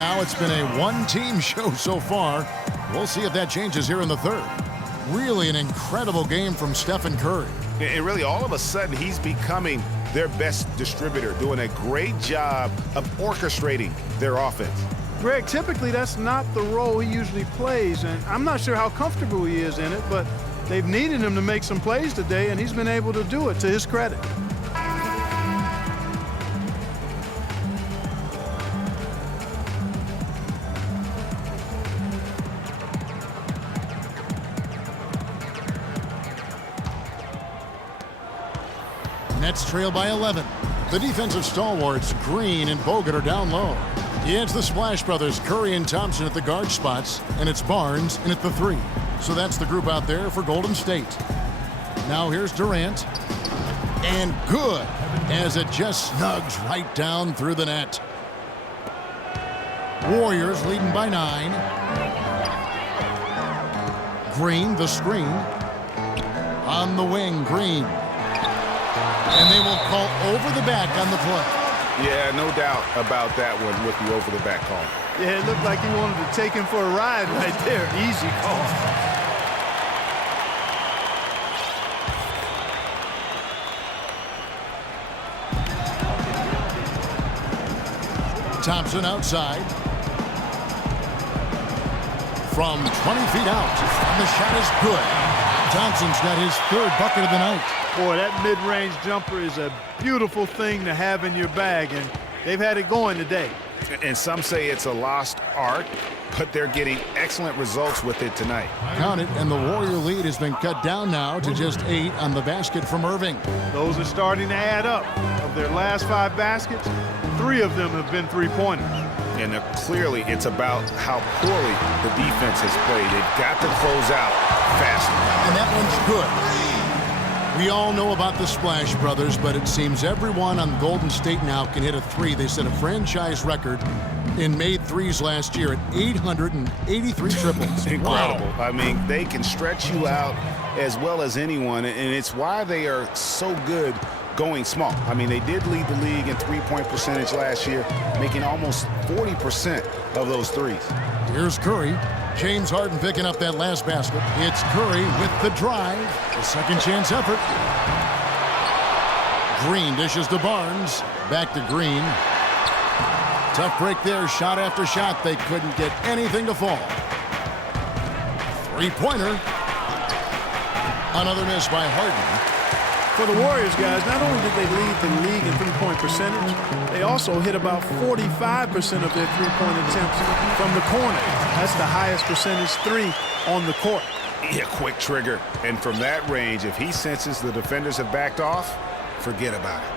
Now it's been a one-team show so far. We'll see if that changes here in the third. Really an incredible game from Stephen Curry. And really, all of a sudden, he's becoming their best distributor, doing a great job of orchestrating their offense. Greg, typically that's not the role he usually plays, and I'm not sure how comfortable he is in it, but they've needed him to make some plays today, and he's been able to do it to his credit. Nets trail by 11. The defensive stalwarts, Green and Bogut, are down low. It's the Splash Brothers, Curry and Thompson at the guard spots, and it's Barnes in at the 3. So that's the group out there for Golden State. Now here's Durant. And good, as it just snugs right down through the net. Warriors leading by 9. Green, the screen. On the wing, Green. And they will call over the back on the play. Yeah, no doubt about that one with the over-the-back call. Yeah, it looked like he wanted to take him for a ride right there. Easy call. Thompson outside. From 20 feet out. And the shot is good. Thompson's got his 3rd bucket of the night. Boy, that mid-range jumper is a beautiful thing to have in your bag, and they've had it going today. And some say it's a lost art, but they're getting excellent results with it tonight. Count it, and the Warrior lead has been cut down now to just 8 on the basket from Irving. Those are starting to add up. Of their last 5 baskets, 3 of them have been three-pointers. And clearly it's about how poorly the defense has played. They've got to close out faster. And that one's good. We all know about the Splash Brothers, but it seems everyone on Golden State now can hit a 3. They set a franchise record in made 3s last year at 883 triples. Incredible. Wow. I mean, they can stretch you out as well as anyone, and it's why they are so good going small. I mean, they did lead the league in three-point percentage last year, making almost 40% of those threes. Here's Curry. James Harden picking up that last basket. It's Curry with the drive. A second chance effort. Green dishes to Barnes. Back to Green. Tough break there. Shot after shot. They couldn't get anything to fall. Three-pointer. Another miss by Harden. For the Warriors, guys, not only did they lead the league in three-point percentage, they also hit about 45% of their three-point attempts from the corner. That's the highest percentage 3 on the court. Yeah, quick trigger. And from that range, if he senses the defenders have backed off, forget about it.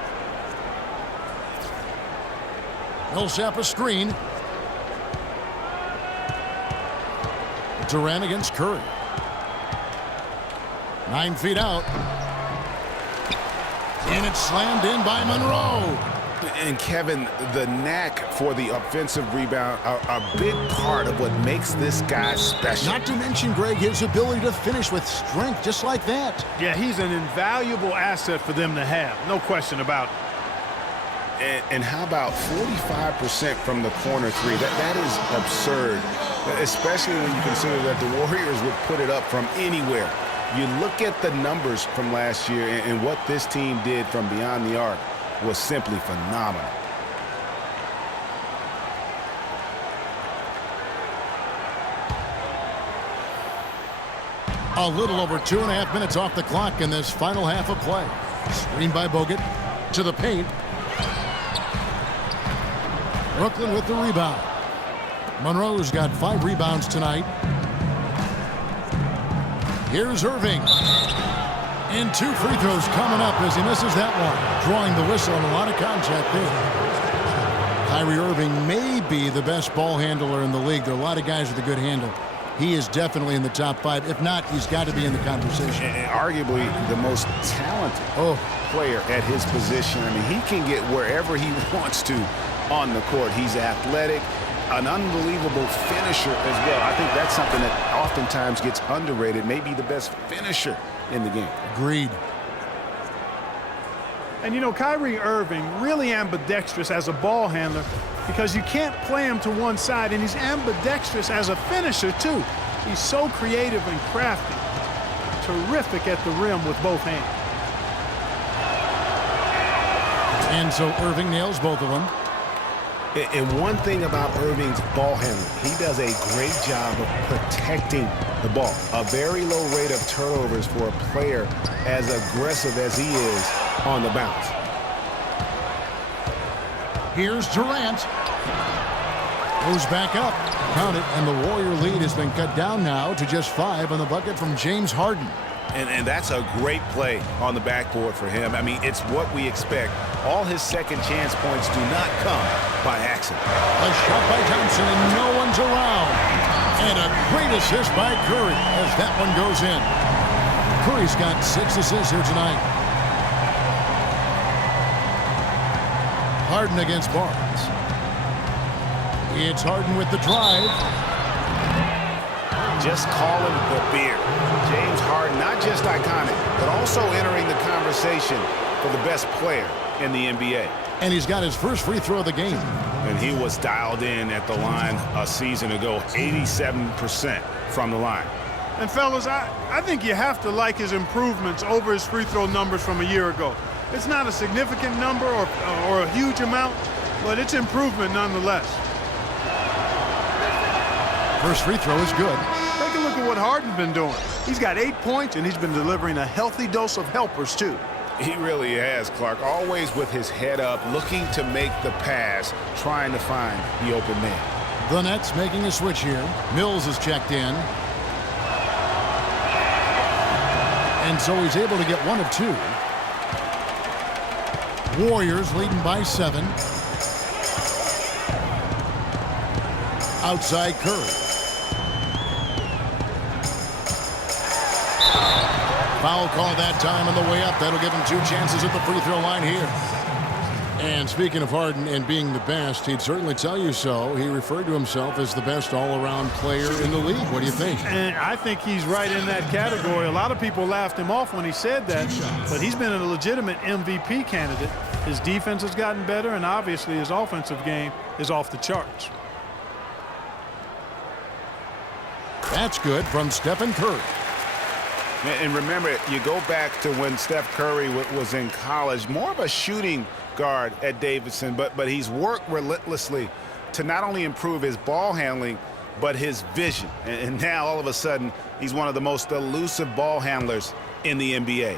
Millsap a screen. Durant against Curry. 9 feet out. And it's slammed in by Monroe. And Kevin, the knack for the offensive rebound are a big part of what makes this guy special. Not to mention, Greg, his ability to finish with strength just like that. Yeah, he's an invaluable asset for them to have. No question about it. And how about 45% from the corner 3? That is absurd, especially when you consider that the Warriors would put it up from anywhere. You look at the numbers from last year, and what this team did from beyond the arc was simply phenomenal. A little over 2.5 minutes off the clock in this final half of play. Screen by Bogut to the paint. Brooklyn with the rebound. Monroe's got 5 rebounds tonight. Here's Irving. And 2 free throws coming up as he misses that one. Drawing the whistle and a lot of contact there. Kyrie Irving may be the best ball handler in the league. There are a lot of guys with a good handle. He is definitely in the top 5. If not, he's got to be in the conversation. And arguably the most talented player at his position. I mean, he can get wherever he wants to on the court. He's athletic, an unbelievable finisher as well. I think that's something that oftentimes gets underrated. Maybe the best finisher in the game. Agreed. And, you know, Kyrie Irving, really ambidextrous as a ball handler because you can't play him to one side, and he's ambidextrous as a finisher, too. He's so creative and crafty. Terrific at the rim with both hands. And so Irving nails both of them. And one thing about Irving's ball handling, he does a great job of protecting the ball. A very low rate of turnovers for a player as aggressive as he is on the bounce. Here's Durant. Goes back up. Count it, and the Warrior lead has been cut down now to just 5 on the bucket from James Harden. And that's a great play on the backboard for him. I mean, it's what we expect. All his second chance points do not come by accident. A shot by Thompson, and no one's around. And a great assist by Curry as that one goes in. Curry's got 6 assists here tonight. Harden against Barnes. It's Harden with the drive. Just call him the beard. James Harden, not just iconic, but also entering the conversation for the best player in the NBA. And he's got his first free throw of the game. And he was dialed in at the line a season ago, 87% from the line. And, fellas, I think you have to like his improvements over his free throw numbers from a year ago. It's not a significant number or a huge amount, but it's improvement nonetheless. First free throw is good. Take a look at what Harden's been doing. He's got 8 points, and he's been delivering a healthy dose of helpers, too. He really has, Clark. Always with his head up, looking to make the pass, trying to find the open man. The Nets making a switch here. Mills is checked in. And so he's able to get 1 of 2. Warriors leading by 7. Outside Curry. Foul call that time on the way up. That'll give him 2 chances at the free throw line here. And speaking of Harden and being the best, he'd certainly tell you so. He referred to himself as the best all-around player in the league. What do you think? And I think he's right in that category. A lot of people laughed him off when he said that, but he's been a legitimate MVP candidate. His defense has gotten better, and obviously his offensive game is off the charts. That's good from Stephen Curry. And remember, you go back to when Steph Curry was in college, more of a shooting guard at Davidson, but he's worked relentlessly to not only improve his ball handling, but his vision. And now, all of a sudden, he's one of the most elusive ball handlers in the NBA.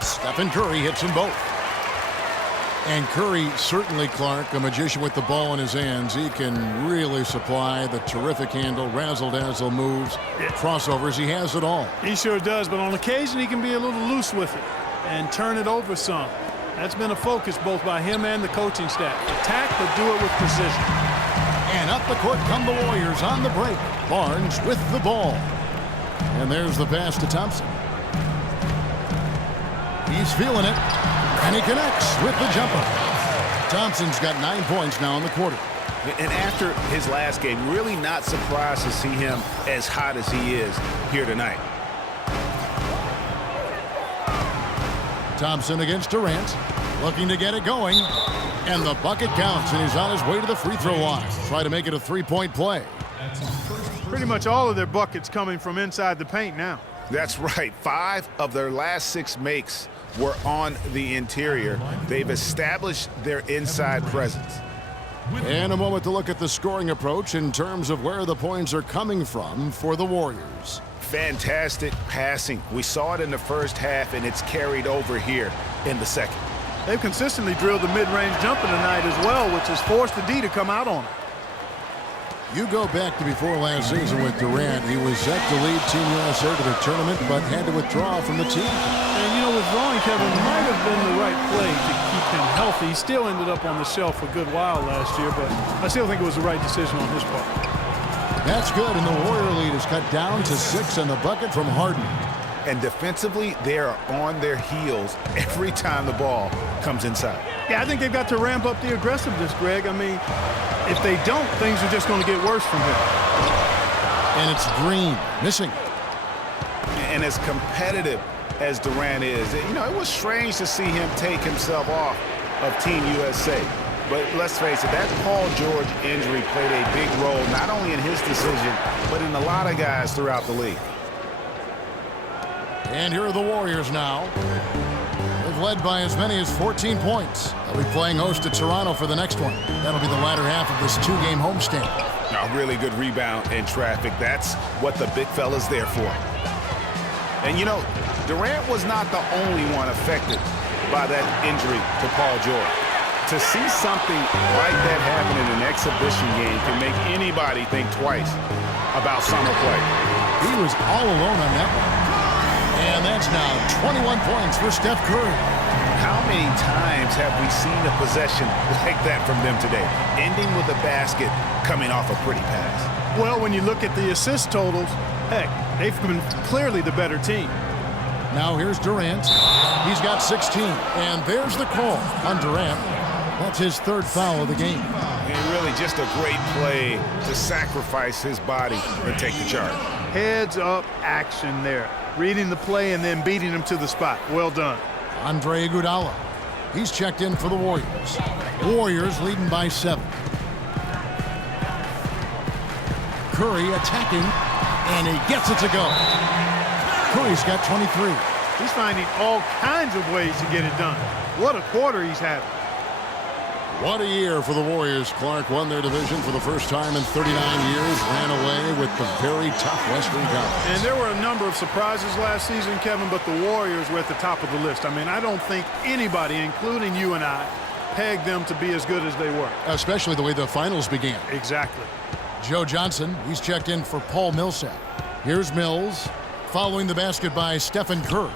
Stephen Curry hits them both. And Curry, certainly, Clark, a magician with the ball in his hands. He can really supply the terrific handle, razzle-dazzle moves, crossovers. He has it all. He sure does, but on occasion he can be a little loose with it and turn it over some. That's been a focus both by him and the coaching staff. Attack, but do it with precision. And up the court come the Warriors on the break. Barnes with the ball. And there's the pass to Thompson. He's feeling it. And he connects with the jumper. Thompson's got 9 points now in the quarter. And after his last game, really not surprised to see him as hot as he is here tonight. Thompson against Durant, looking to get it going. And the bucket counts, and he's on his way to the free throw line. Try to make it a 3-point play. Pretty much all of their buckets coming from inside the paint now. That's right. 5 of their last 6 makes were on the interior. They've established their inside presence. And a moment to look at the scoring approach in terms of where the points are coming from for the Warriors. Fantastic passing. We saw it in the first half, and it's carried over here in the second. They've consistently drilled the mid-range jumper tonight as well, which has forced the D to come out on it. You go back to before last season with Durant. He was set to lead Team USA to the tournament, but had to withdraw from the team. And, you know, withdrawing, Kevin, might have been the right play to keep him healthy. He still ended up on the shelf a good while last year, but I still think it was the right decision on his part. That's good, and the Warrior lead is cut down to 6 on the bucket from Harden. And defensively, they are on their heels every time the ball comes inside. Yeah, I think they've got to ramp up the aggressiveness, Greg. I mean, if they don't, things are just going to get worse from here. And it's Green missing. And as competitive as Durant is. You know, it was strange to see him take himself off of Team USA. But let's face it, that Paul George injury played a big role, not only in his decision, but in a lot of guys throughout the league. And here are the Warriors now. They've led by as many as 14 points. They'll be playing host to Toronto for the next one. That'll be the latter half of this two-game homestand. A really good rebound and traffic. That's what the big fella's there for. And, you know, Durant was not the only one affected by that injury to Paul George. To see something like that happen in an exhibition game can make anybody think twice about summer play. He was all alone on that one. And that's now 21 points for Steph Curry. How many times have we seen a possession like that from them today, ending with a basket coming off a pretty pass? Well, when you look at the assist totals, heck, they've been clearly the better team. Now here's Durant. He's got 16. And there's the call on Durant. That's his third foul of the game. And really just a great play to sacrifice his body and take the charge. Heads-up action there. Reading the play and then beating him to the spot. Well done. Iguodala. He's checked in for the Warriors. Warriors leading by 7. Curry attacking, and he gets it to go. Curry's got 23. He's finding all kinds of ways to get it done. What a quarter he's having. What a year for the Warriors. Clark won their division for the first time in 39 years, ran away with the very tough Western Conference. And there were a number of surprises last season, Kevin, but the Warriors were at the top of the list. I mean, I don't think anybody, including you and I, pegged them to be as good as they were. Especially the way the finals began. Exactly. Joe Johnson, he's checked in for Paul Millsap. Here's Mills, following the basket by Stephen Curry.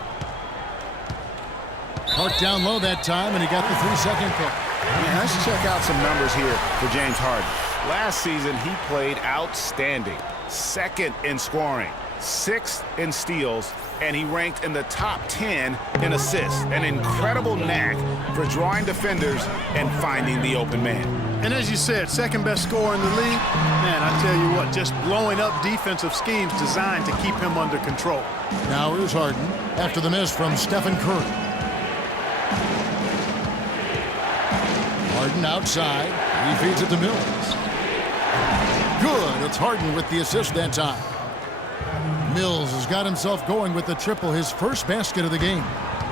Parked down low that time, and he got the 3-second pick. Yeah, let's check out some numbers here for James Harden. Last season, he played outstanding. 2nd in scoring, 6th in steals, and he ranked in the top 10 in assists. An incredible knack for drawing defenders and finding the open man. And as you said, second best scorer in the league. Man, I tell you what, just blowing up defensive schemes designed to keep him under control. Now here's Harden after the miss from Stephen Curry. Harden outside. He feeds it to Mills. Good. It's Harden with the assist that time. Mills has got himself going with the triple, his first basket of the game.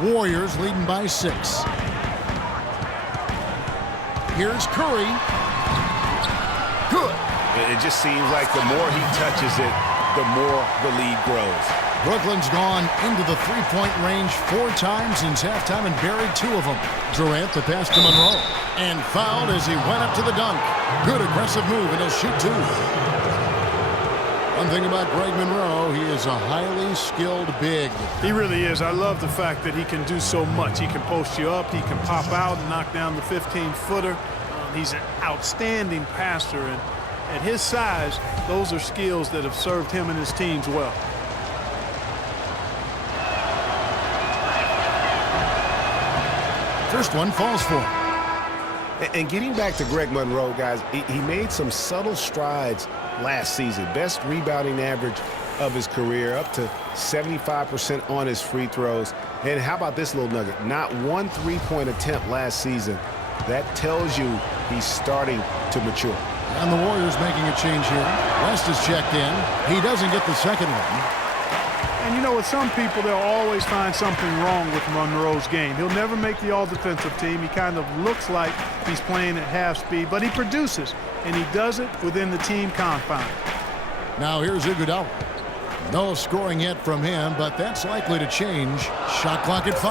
Warriors leading by 6. Here's Curry. Good. It just seems like the more he touches it, the more the lead grows. Brooklyn's gone into the three-point range 4 times since halftime and buried 2 of them. Durant the pass to Monroe. And fouled as he went up to the dunk. Good aggressive move, and he'll shoot 2. One thing about Greg Monroe, he is a highly skilled big. He really is. I love the fact that he can do so much. He can post you up, he can pop out and knock down the 15-footer. He's an outstanding passer, and at his size, those are skills that have served him and his teams well. First one falls for him. And getting back to Greg Monroe, guys, he made some subtle strides last season. Best rebounding average of his career, up to 75% on his free throws. And how about this little nugget? Not one three-point attempt last season. That tells you he's starting to mature. And the Warriors making a change here. West is checked in. He doesn't get the second one. And you know, with some people, they'll always find something wrong with Monroe's game. He'll never make the all-defensive team. He kind of looks like he's playing at half speed, but he produces, and he does it within the team confines. Now here's Iguodala. No scoring yet from him, but that's likely to change. Shot clock at 5.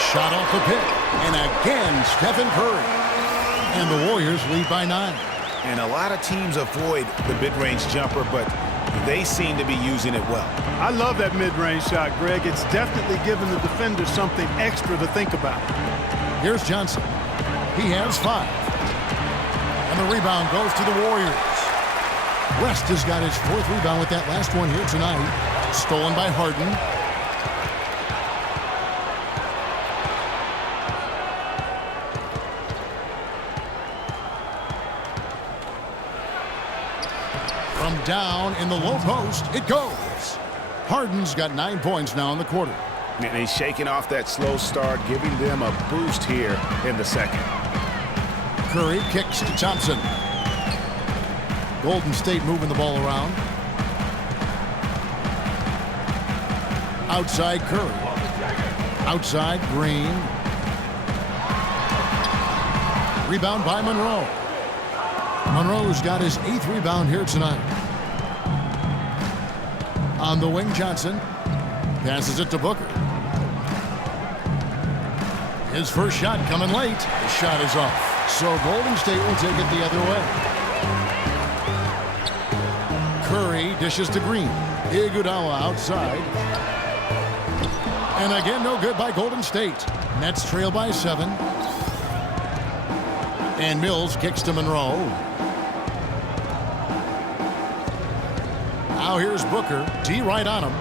Shot off the pick. And again, Stephen Curry. And the Warriors lead by 9. And a lot of teams avoid the mid-range jumper, but they seem to be using it well. I love that mid-range shot, Greg. It's definitely given the defender something extra to think about. Here's Johnson. He has 5. And the rebound goes to the Warriors. West has got his 4th rebound with that last one here tonight. Stolen by Harden. From down in the low post, it goes. Harden's got 9 points now in the quarter. And he's shaking off that slow start, giving them a boost here in the second. Curry kicks to Thompson. Golden State moving the ball around. Outside Curry. Outside Green. Rebound by Monroe. Monroe's got his 8th rebound here tonight. On the wing, Johnson passes it to Booker. His first shot coming late. The shot is off. So Golden State will take it the other way. Curry dishes to Green. Iguodala outside. And again, no good by Golden State. Nets trail by 7. And Mills kicks to Monroe. Now here's Booker. D right on him.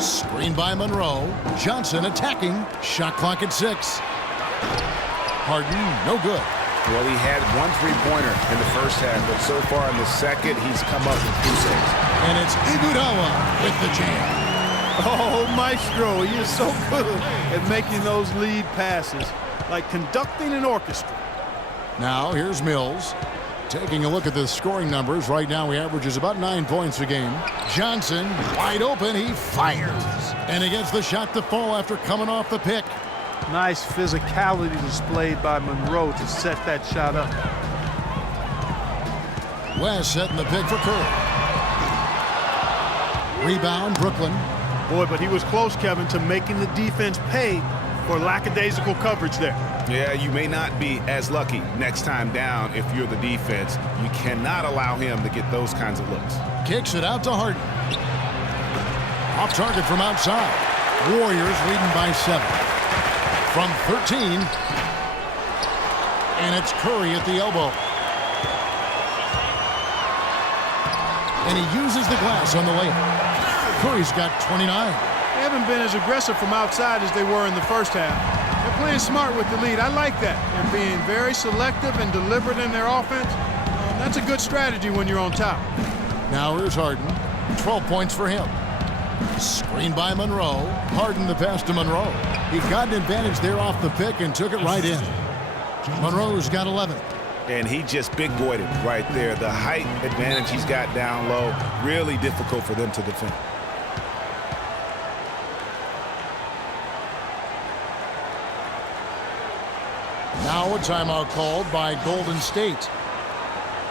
Screen by Monroe. Johnson attacking. Shot clock at 6. Harden, no good. Well, he had 1 3-pointer in the first half, but so far in the second, he's come up with 2 saves. And it's Iguodala with the jam. Oh, Maestro, he is so good at making those lead passes, like conducting an orchestra. Now here's Mills. Taking a look at the scoring numbers, right now he averages about 9 points a game. Johnson, wide open, he fires. And he gets the shot to fall after coming off the pick. Nice physicality displayed by Monroe to set that shot up. West setting the pick for Curry. Rebound, Brooklyn. Boy, but he was close, Kevin, to making the defense pay for lackadaisical coverage there. Yeah, you may not be as lucky next time down if you're the defense. You cannot allow him to get those kinds of looks. Kicks it out to Harden. Off target from outside. Warriors leading by 7. From 13. And it's Curry at the elbow. And he uses the glass on the layup. Curry's got 29. They haven't been as aggressive from outside as they were in the first half. They're playing smart with the lead. I like that. They're being very selective and deliberate in their offense. That's a good strategy when you're on top. Now here's Harden. 12 points for him. Screen by Monroe. Harden the pass to Monroe. He got an advantage there off the pick and took it right in. Monroe's got 11. And he just big boyed it right there. The height advantage he's got down low, really difficult for them to defend. Now a timeout called by Golden State.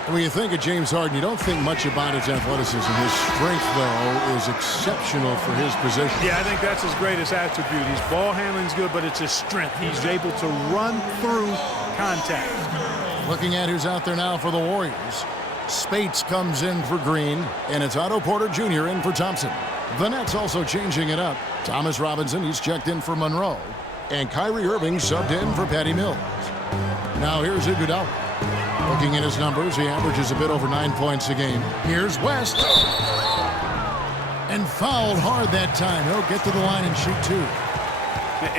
When you think of James Harden, you don't think much about his athleticism. His strength, though, is exceptional for his position. Yeah, I think that's his greatest attribute. His ball handling's good, but it's his strength. He's able to run through contact. Looking at who's out there now for the Warriors. Spates comes in for Green, and it's Otto Porter Jr. in for Thompson. The Nets also changing it up. Thomas Robinson, he's checked in for Monroe. And Kyrie Irving subbed in for Patty Mills. Now here's Iguodala. Looking at his numbers, he averages a bit over 9 points a game. Here's West. And fouled hard that time. He'll get to the line and shoot 2.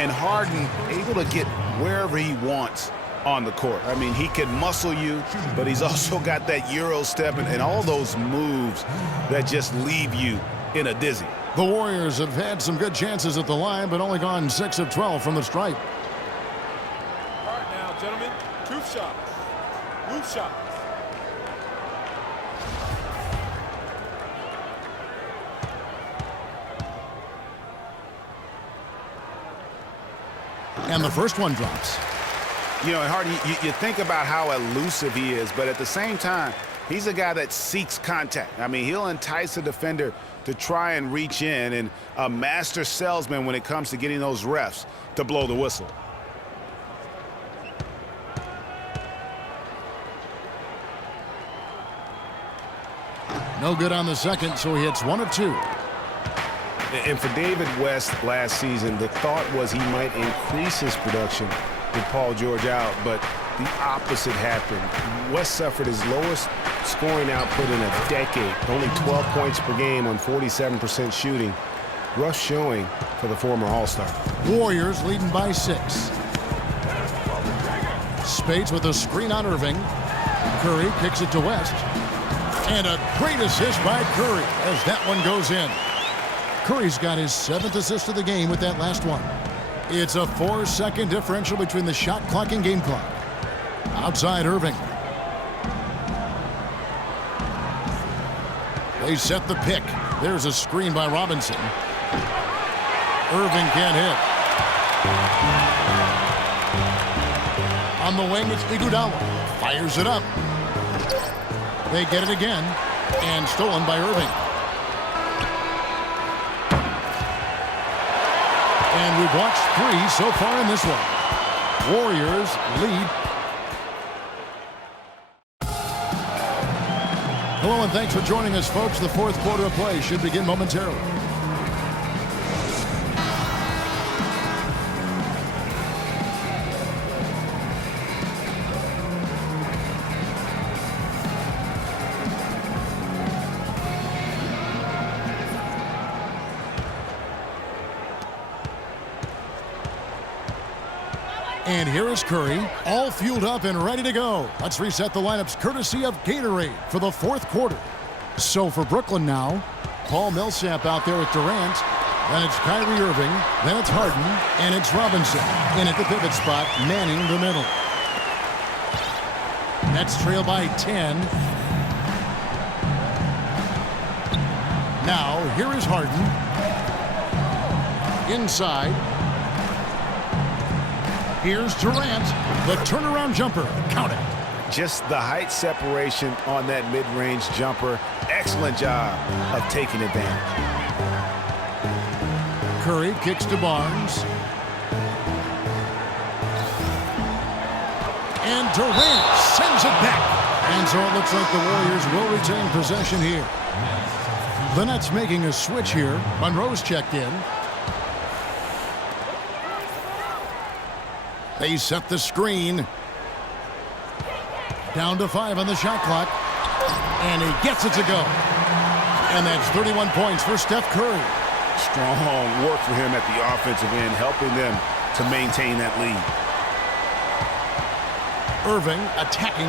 And Harden able to get wherever he wants on the court. I mean, he can muscle you, but he's also got that Euro step and all those moves that just leave you in a dizzy. The Warriors have had some good chances at the line, but only gone 6 of 12 from the stripe. All right now, gentlemen, 2 shots. Move shots. And the first one drops. You know, Harden, you think about how elusive he is, but at the same time, he's a guy that seeks contact. I mean, he'll entice a defender to try and reach in, and a master salesman when it comes to getting those refs to blow the whistle. No good on the second, so he hits 1 of 2. And for David West last season, the thought was he might increase his production with Paul George out, but the opposite happened. West suffered his lowest scoring output in a decade, only 12 points per game on 47% shooting. Rough showing for the former All-Star. Warriors leading by 6. Spates with a screen on Irving. Curry kicks it to West. And a great assist by Curry as that one goes in. Curry's got his 7th assist of the game with that last one. It's a 4-second differential between the shot clock and game clock. Outside Irving. They set the pick. There's a screen by Robinson. Irving can't hit. On the wing, it's Iguodala. Fires it up. They get it again. And stolen by Irving. And we've watched 3 so far in this one. Warriors lead. Hello and thanks for joining us, folks. The 4th quarter of play should begin momentarily. And here is Curry, all fueled up and ready to go. Let's reset the lineups courtesy of Gatorade for the 4th quarter. So for Brooklyn now, Paul Millsap out there with Durant. Then it's Kyrie Irving. Then it's Harden. And it's Robinson. In at the pivot spot, manning the middle. Nets trail by 10. Now, here is Harden. Inside. Here's Durant, the turnaround jumper. Count it. Just the height separation on that mid-range jumper. Excellent job of taking advantage. Curry kicks to Barnes. And Durant sends it back. And so it looks like the Warriors will retain possession here. The Nets making a switch here. Monroe's checked in. They set the screen. Down to 5 on the shot clock. And he gets it to go. And that's 31 points for Steph Curry. Strong work for him at the offensive end, helping them to maintain that lead. Irving attacking.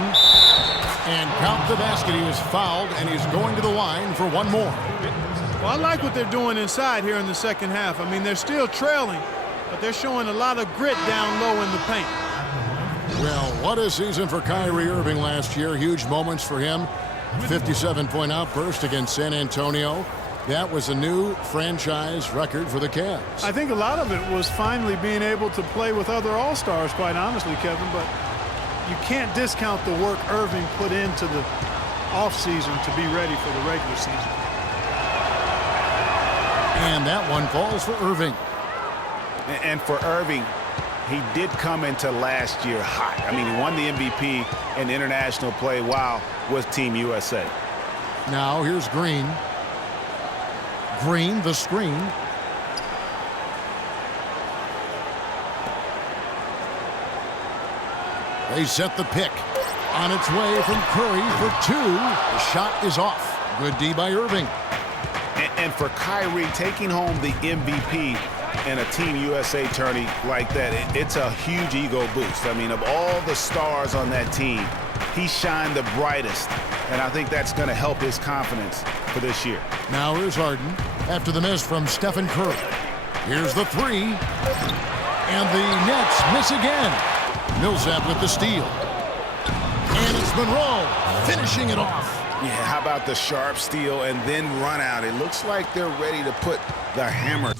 And count the basket. He was fouled, and he's going to the line for one more. Well, I like what they're doing inside here in the second half. I mean, they're still trailing, but they're showing a lot of grit down low in the paint. Well, what a season for Kyrie Irving last year. Huge moments for him. 57-point outburst against San Antonio. That was a new franchise record for the Cavs. I think a lot of it was finally being able to play with other All-Stars, quite honestly, Kevin, but you can't discount the work Irving put into the offseason to be ready for the regular season. And that one falls for Irving. And for Irving, he did come into last year hot. I mean, he won the MVP in international play while with Team USA. Now here's Green. Green, the screen. They set the pick. On its way from Curry for 2. The shot is off. Good D by Irving. And for Kyrie, taking home the MVP in a Team USA tourney like that, it's a huge ego boost. I mean, of all the stars on that team, he shined the brightest. And I think that's going to help his confidence for this year. Now here's Harden after the miss from Stephen Curry. Here's the 3. And the Nets miss again. Millsap with the steal. And it's Monroe finishing it off. Yeah, how about the sharp steal and then run out? It looks like they're ready to put the hammer.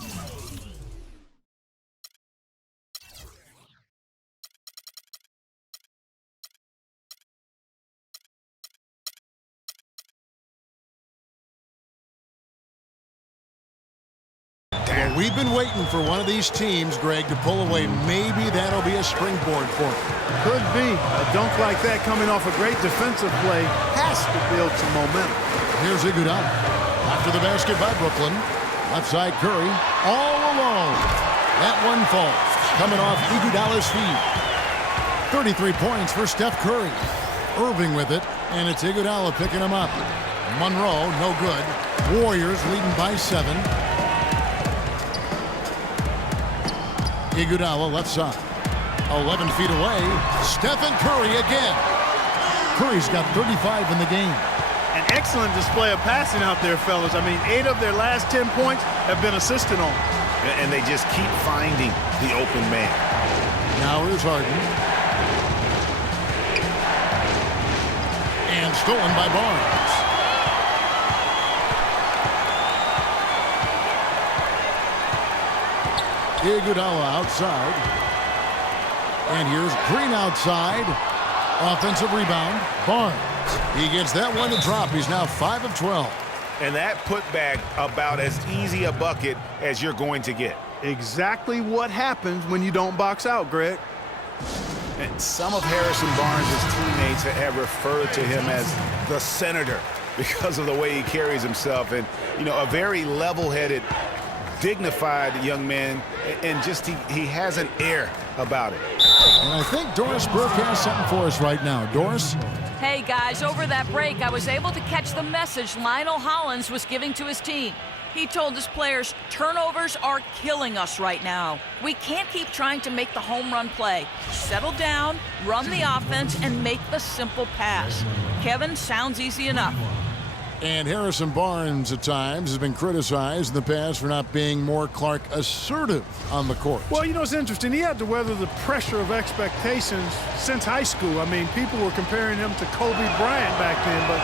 Well, we've been waiting for one of these teams, Greg, to pull away. Maybe that'll be a springboard for them. Could be. A dunk like that coming off a great defensive play has to build some momentum. Here's Iguodala. After the basket by Brooklyn. Left side Curry. All alone. That one falls. Coming off Iguodala's feet. 33 points for Steph Curry. Irving with it. And it's Iguodala picking him up. Monroe, no good. Warriors leading by 7. Iguodala left side. 11 feet away. Stephen Curry again. Curry's got 35 in the game. An excellent display of passing out there, fellas. I mean, 8 of their last 10 points have been assisted on. And they just keep finding the open man. Now here's Harden. And stolen by Barnes. Iguodala outside. And here's Green outside. Offensive rebound. Barnes. He gets that one to drop. He's now 5 of 12. And that putback about as easy a bucket as you're going to get. Exactly what happens when you don't box out, Greg. And some of Harrison Barnes' teammates have referred to him as the senator because of the way he carries himself. And, you know, a very level-headed, dignified young man, and just he has an air about it. And I think Doris Burke has something for us right now. Doris? Hey, guys, over that break, I was able to catch the message Lionel Hollins was giving to his team. He told his players, turnovers are killing us right now. We can't keep trying to make the home run play. Settle down, run the offense, and make the simple pass. Kevin, sounds easy enough. And Harrison Barnes at times has been criticized in the past for not being more Clark assertive on the court. Well, you know, it's interesting. He had to weather the pressure of expectations since high school. I mean, people were comparing him to Kobe Bryant back then, but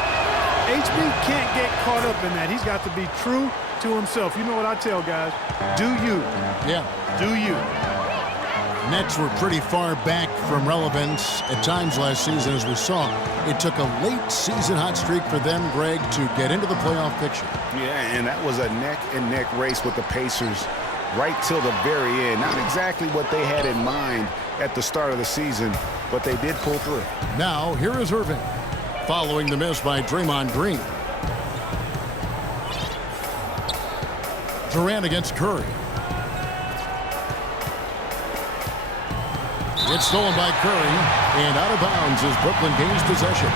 HB can't get caught up in that. He's got to be true to himself. You know what I tell guys? Do you. Yeah. Do you. Nets were pretty far back from relevance at times last season, as we saw. It took a late season hot streak for them, Greg, to get into the playoff picture. Yeah, and that was a neck-and-neck race with the Pacers right till the very end. Not exactly what they had in mind at the start of the season, but they did pull through. Now, here is Irving, following the miss by Draymond Green. Durant against Curry. It's stolen by Curry, and out of bounds as Brooklyn gains possession.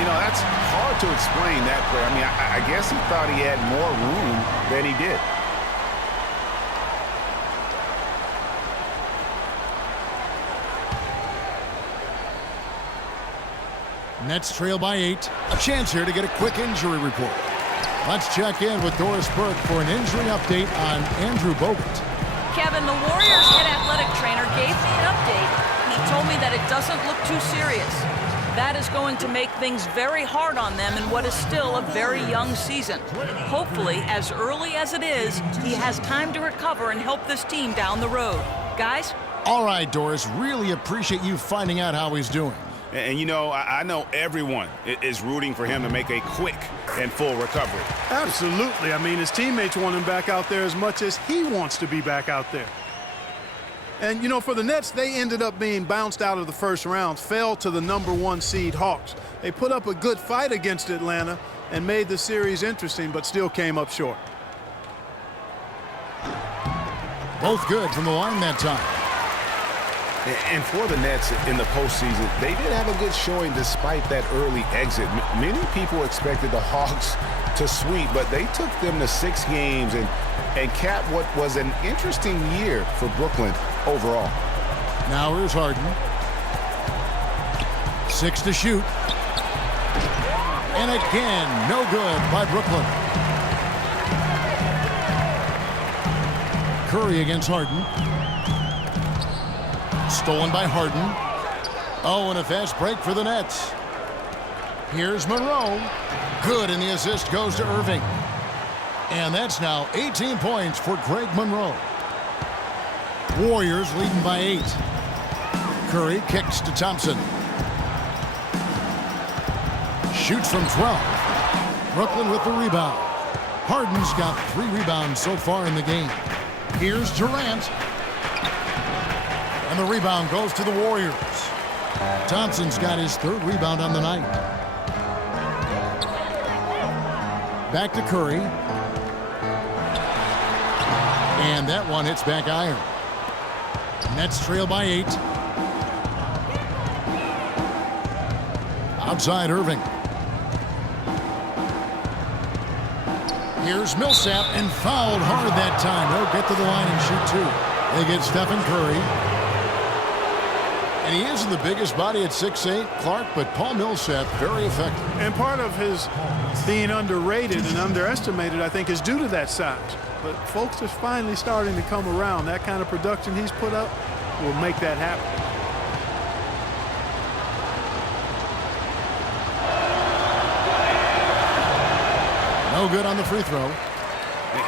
You know, that's hard to explain that play. I mean, I guess he thought he had more room than he did. Nets trail by 8. A chance here to get a quick injury report. Let's check in with Doris Burke for an injury update on Andrew Bogut. Kevin, the Warriors' head athletic trainer gave me an update. He told me that it doesn't look too serious. That is going to make things very hard on them in what is still a very young season. Hopefully, as early as it is, he has time to recover and help this team down the road. Guys? All right, Doris, really appreciate you finding out how he's doing. And you know, I know everyone is rooting for him to make a quick and full recovery. Absolutely. I mean, his teammates want him back out there as much as he wants to be back out there. And, you know, for the Nets, they ended up being bounced out of the first round, fell to the #1 seed Hawks. They put up a good fight against Atlanta and made the series interesting, but still came up short. Both good from the line that time. And for the Nets in the postseason, they did have a good showing despite that early exit. Many people expected the Hawks to sweep, but they took them to 6 games and capped what was an interesting year for Brooklyn overall. Now here's Harden. 6 to shoot. And again, no good by Brooklyn. Curry against Harden. Stolen by Harden. Oh, and a fast break for the Nets. Here's Monroe. Good, and the assist goes to Irving. And that's now 18 points for Greg Monroe. Warriors leading by 8. Curry kicks to Thompson. Shoots from 12. Brooklyn with the rebound. Harden's got 3 rebounds so far in the game. Here's Durant. And the rebound goes to the Warriors. Thompson's got his 3rd rebound on the night. Back to Curry. And that one hits back iron. Nets trail by 8. Outside Irving. Here's Millsap, and fouled hard that time. He'll get to the line and shoot 2. They get Stephen Curry. And he isn't the biggest body at 6'8", Clark, but Paul Millsap, very effective. And part of his being underrated and underestimated, I think, is due to that size. But folks are finally starting to come around. That kind of production he's put up will make that happen. No good on the free throw.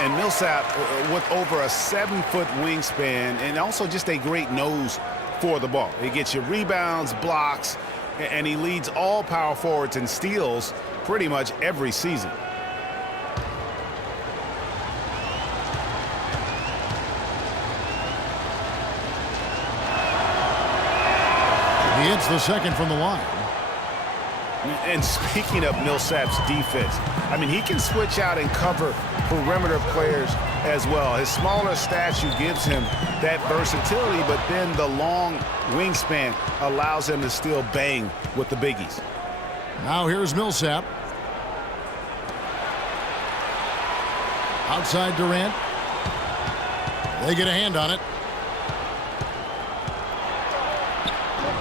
And Millsap with over a 7-foot wingspan and also just a great nose for the ball. He gets you rebounds, blocks, and he leads all power forwards in steals pretty much every season. He hits the second from the line. And speaking of Millsap's defense, I mean, he can switch out and cover perimeter players as well. His smaller stature gives him that versatility, but then the long wingspan allows him to still bang with the biggies. Now here's Millsap. Outside Durant. They get a hand on it.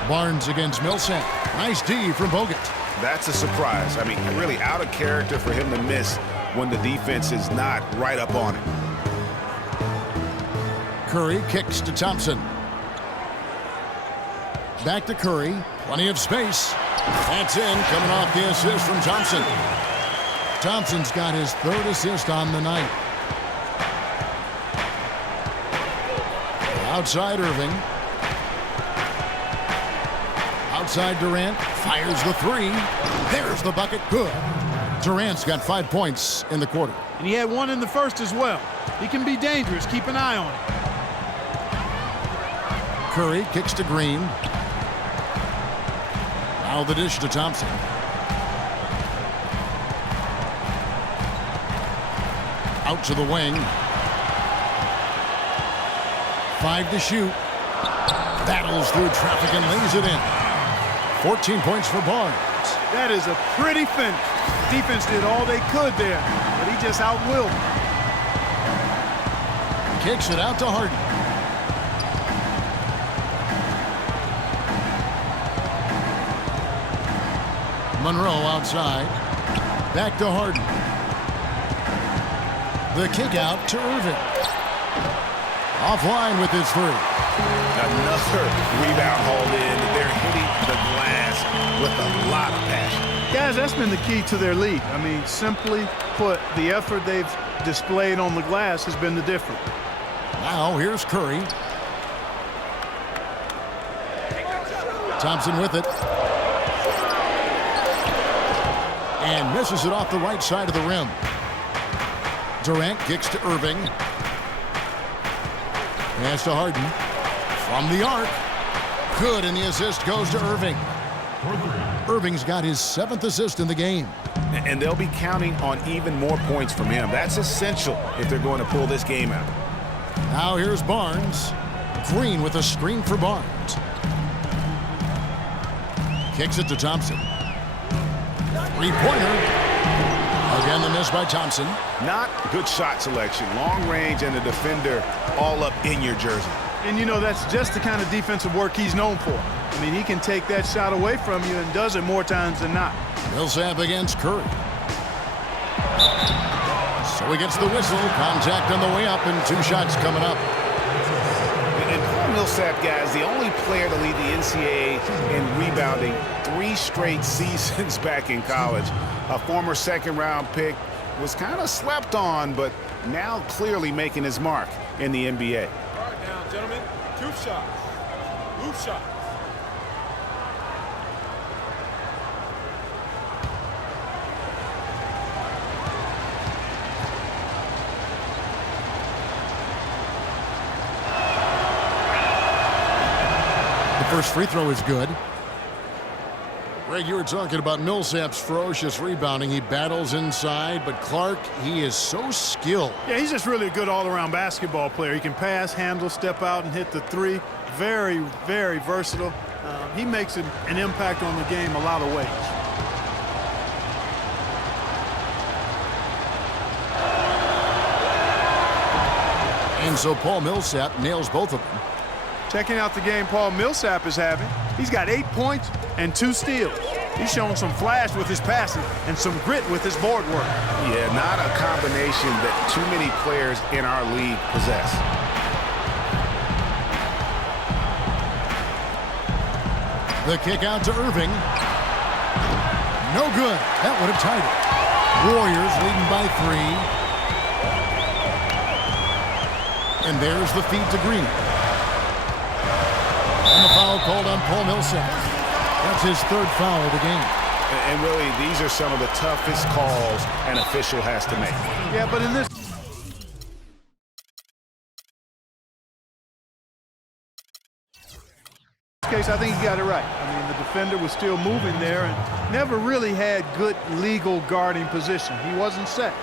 Barnes against Millsap. Nice D from Bogut. That's a surprise. I mean, really out of character for him to miss when the defense is not right up on it. Curry kicks to Thompson. Back to Curry. Plenty of space. That's in, coming off the assist from Thompson. Thompson's got his third assist on the night. Outside Irving. Outside Durant. Fires the three. There's the bucket. Good. Durant's got 5 points in the quarter. And he had one in the first as well. He can be dangerous. Keep an eye on him. Curry kicks to Green. Now the dish to Thompson. Out to the wing. 5 to shoot. Battles through traffic and lays it in. 14 points for Barnes. That is a pretty finish. The defense did all they could there, but he just outwilled them. Kicks it out to Harden. Monroe outside. Back to Harden. The kick out to Irving. Offline with his three. Another rebound hauled in. They're hitting the glass with a lot of passion. Guys, that's been the key to their lead. I mean, simply put, the effort they've displayed on the glass has been the difference. Now here's Curry. Thompson with it. And misses it off the right side of the rim. Durant kicks to Irving. Pass to Harden. From the arc. Good, and the assist goes to Irving. Irving's got his 7th assist in the game. And they'll be counting on even more points from him. That's essential if they're going to pull this game out. Now here's Barnes. Green with a screen for Barnes. Kicks it to Thompson. Three-pointer. Again, the miss by Thompson. Not good shot selection. Long range and the defender all up in your jersey. And, you know, that's just the kind of defensive work he's known for. I mean, he can take that shot away from you and does it more times than not. Millsap against Curry. So he gets the whistle. Contact on the way up and 2 shots coming up. And Paul Millsap, guys, the only player to lead the NCAA in rebounding 3 straight seasons back in college. A former second-round pick, was kind of slept on, but now clearly making his mark in the NBA. All right now, gentlemen, 2 shots. Move shots. The first free throw is good. Greg, you were talking about Millsap's ferocious rebounding. He battles inside, but Clark, he is so skilled. Yeah, he's just really a good all-around basketball player. He can pass, handle, step out, and hit the three. Very, very versatile. He makes an impact on the game a lot of ways. And so Paul Millsap nails both of them. Checking out the game Paul Millsap is having. He's got 8 points and 2 steals. He's shown some flash with his passing and some grit with his board work. Yeah, not a combination that too many players in our league possess. The kick out to Irving. No good. That would have tied it. Warriors leading by 3. And there's the feed to Green. And the foul called on Paul Millsap. That's his 3rd foul of the game. And really, these are some of the toughest calls an official has to make. Yeah, but in this case, I think he got it right. I mean, the defender was still moving there and never really had good legal guarding position. He wasn't set.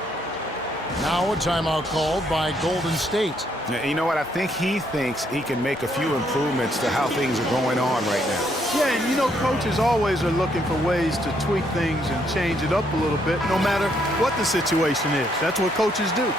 Now a timeout called by Golden State. You know what? I think he thinks he can make a few improvements to how things are going on right now. Yeah, and you know, coaches always are looking for ways to tweak things and change it up a little bit, no matter what the situation is. That's what coaches do.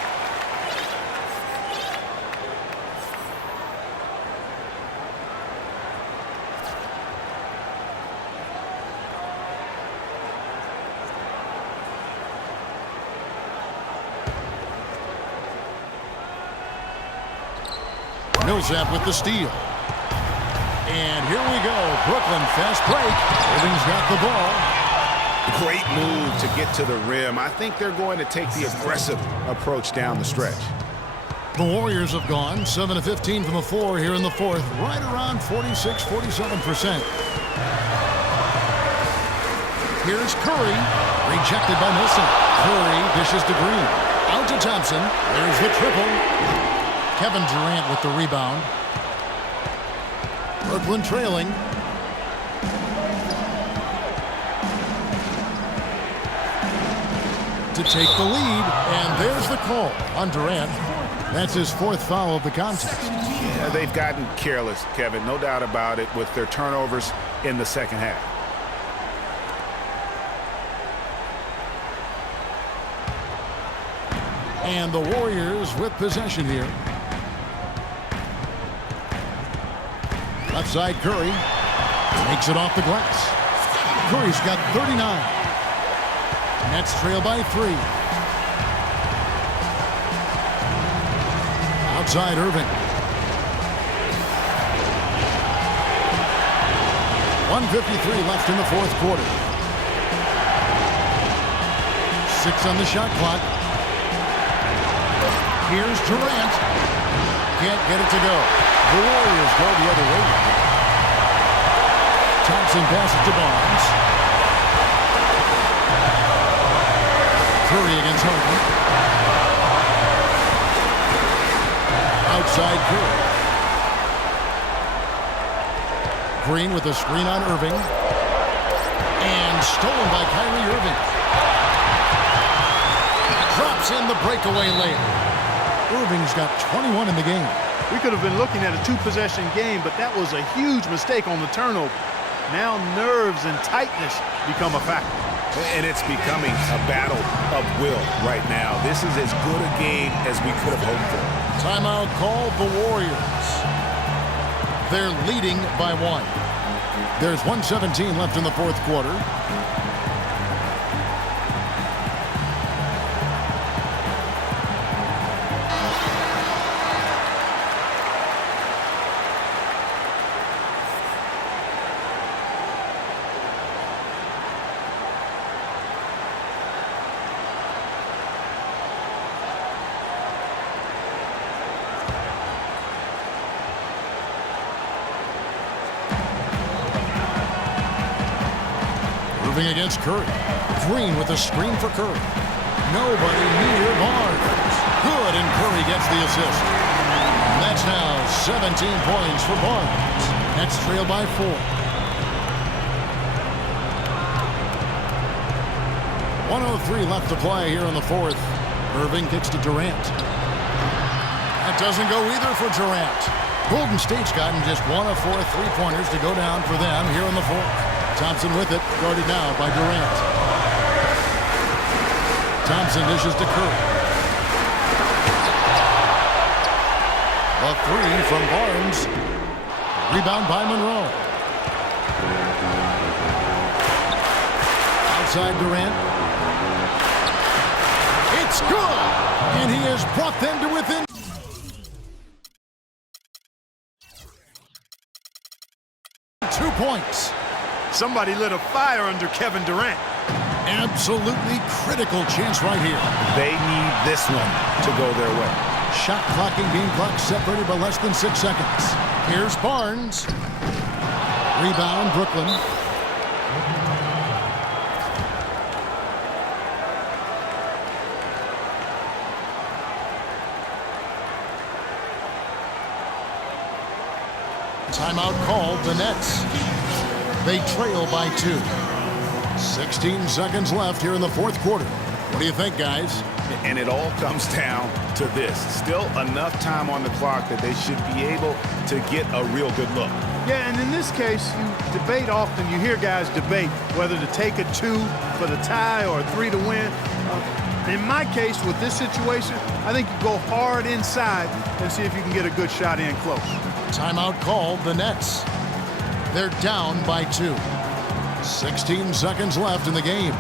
Millsap with the steal. And here we go. Brooklyn, fast break. Irving's got the ball. Great move to get to the rim. I think they're going to take the aggressive approach down the stretch. The Warriors have gone 7 of 15 from the floor here in the 4th. Right around 46-47%. Here's Curry. Rejected by Millsap. Curry dishes to Green. Out to Thompson. There's the triple. Kevin Durant with the rebound. Brooklyn trailing. To take the lead, and there's the call on Durant. That's his 4th foul of the contest. Yeah, they've gotten careless, Kevin, no doubt about it, with their turnovers in the second half. And the Warriors with possession here. Left side, Curry makes it off the glass. Curry's got 39. Nets trail by 3. Outside, Irving. 1:53 left in the 4th quarter. 6 on the shot clock. Here's Durant. Can't get it to go. The Warriors go the other way. Thompson passes to Barnes. Curry against Harden. Outside Curry. Green with a screen on Irving. And stolen by Kyrie Irving. Drops in the breakaway layup. Irving's got 21 in the game. We could have been looking at a 2-possession game, but that was a huge mistake on the turnover. Now nerves and tightness become a factor. And it's becoming a battle of will right now. This is as good a game as we could have hoped for. Timeout called the Warriors. They're leading by 1. There's 1:17 left in the 4th quarter. Irving against Curry. Green with a screen for Curry. Nobody near Barnes. Good, and Curry gets the assist. And that's now 17 points for Barnes. Nets trail by 4. 1:03 left to play here in the 4th. Irving kicks to Durant. That doesn't go either for Durant. Golden State's gotten just 1 of 4 3-pointers to go down for them here in the 4th. Thompson with it, guarded now by Durant. Thompson dishes to Curry. A 3 from Barnes. Rebound by Monroe. outside Durant. It's good! And he has brought them to within 2 points. Somebody lit a fire under Kevin Durant. Absolutely critical chance right here. They need this one to go their way. Shot clocking, game clock separated by less than 6 seconds. Here's Barnes. Rebound, Brooklyn. Timeout called, the Nets. They trail by 2. 16 seconds left here in the fourth quarter. What do you think, guys? And it all comes down to this. Still enough time on the clock that they should be able to get a real good look. Yeah, and in this case, you debate often. You hear guys debate whether to take a 2 for the tie or a 3 to win. In my case, with this situation, I think you go hard inside and see if you can get a good shot in close. Timeout called, the Nets. They're down by 2. 16 seconds left in the game.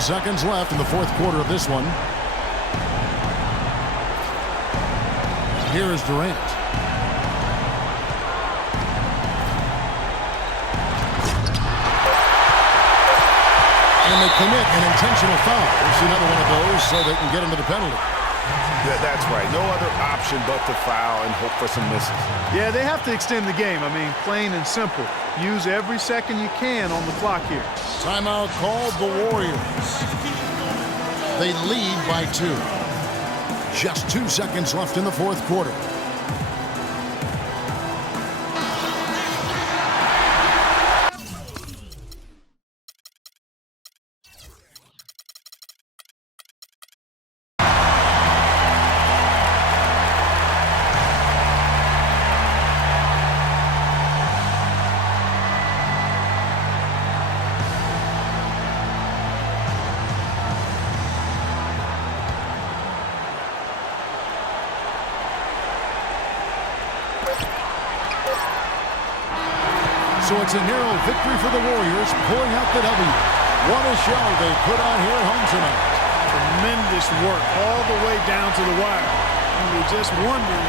Seconds left in the fourth quarter of this one. Here is Durant. And they commit an intentional foul. There's another one of those so they can get into the penalty. Yeah, that's right. No other option but to foul and hope for some misses. Yeah, they have to extend the game. I mean, plain and simple. Use every second you can on the clock here. Timeout called, the Warriors. They lead by 2. Just 2 seconds left in the fourth quarter. So it's a narrow victory for the Warriors, pulling out the W. What a show they put on here at home tonight. Tremendous work all the way down to the wire. We were just wondering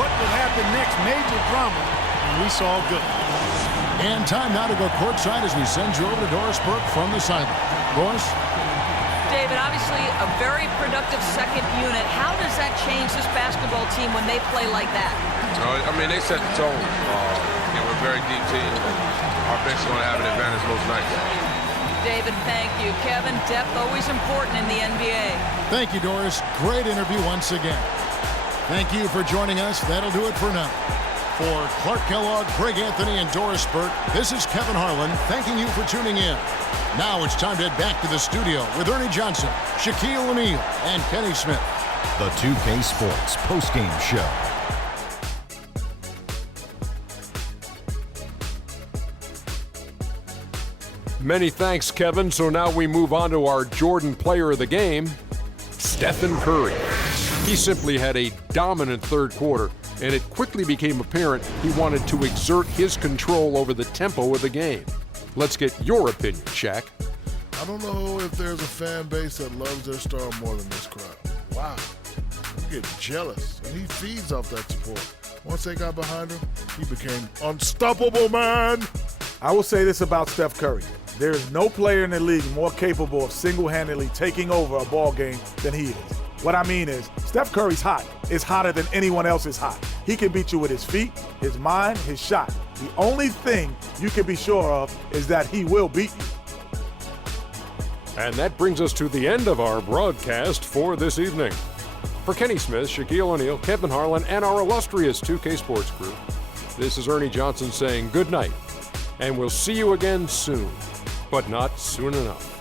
what would happen next. Major drama, and we saw good. And time now to go courtside as we send you over to Doris Burke from the sideline. Doris? David, obviously a very productive second unit. How does that change this basketball team when they play like that? I mean, they set the tone. We're a very deep team. Our bench is going to have an advantage most nights. David, thank you. Kevin, depth always important in the NBA. Thank you, Doris. Great interview once again. Thank you for joining us. That'll do it for now. For Clark Kellogg, Greg Anthony, and Doris Burke, this is Kevin Harlan thanking you for tuning in. Now it's time to head back to the studio with Ernie Johnson, Shaquille O'Neal, and Kenny Smith. The 2K Sports postgame show. Many thanks, Kevin. So now we move on to our Jordan player of the game, Stephen Curry. He simply had a dominant third quarter, and it quickly became apparent he wanted to exert his control over the tempo of the game. Let's get your opinion, Shaq. I don't know if there's a fan base that loves their star more than this crowd. Wow. You get jealous, and he feeds off that support. Once they got behind him, he became unstoppable, man. I will say this about Steph Curry. There is no player in the league more capable of single-handedly taking over a ball game than he is. What I mean is, Steph Curry's hot. Is hotter than anyone else is hot. He can beat you with his feet, his mind, his shot. The only thing you can be sure of is that he will beat you. And that brings us to the end of our broadcast for this evening. For Kenny Smith, Shaquille O'Neal, Kevin Harlan, and our illustrious 2K Sports crew, this is Ernie Johnson saying good night, and we'll see you again soon, but not soon enough.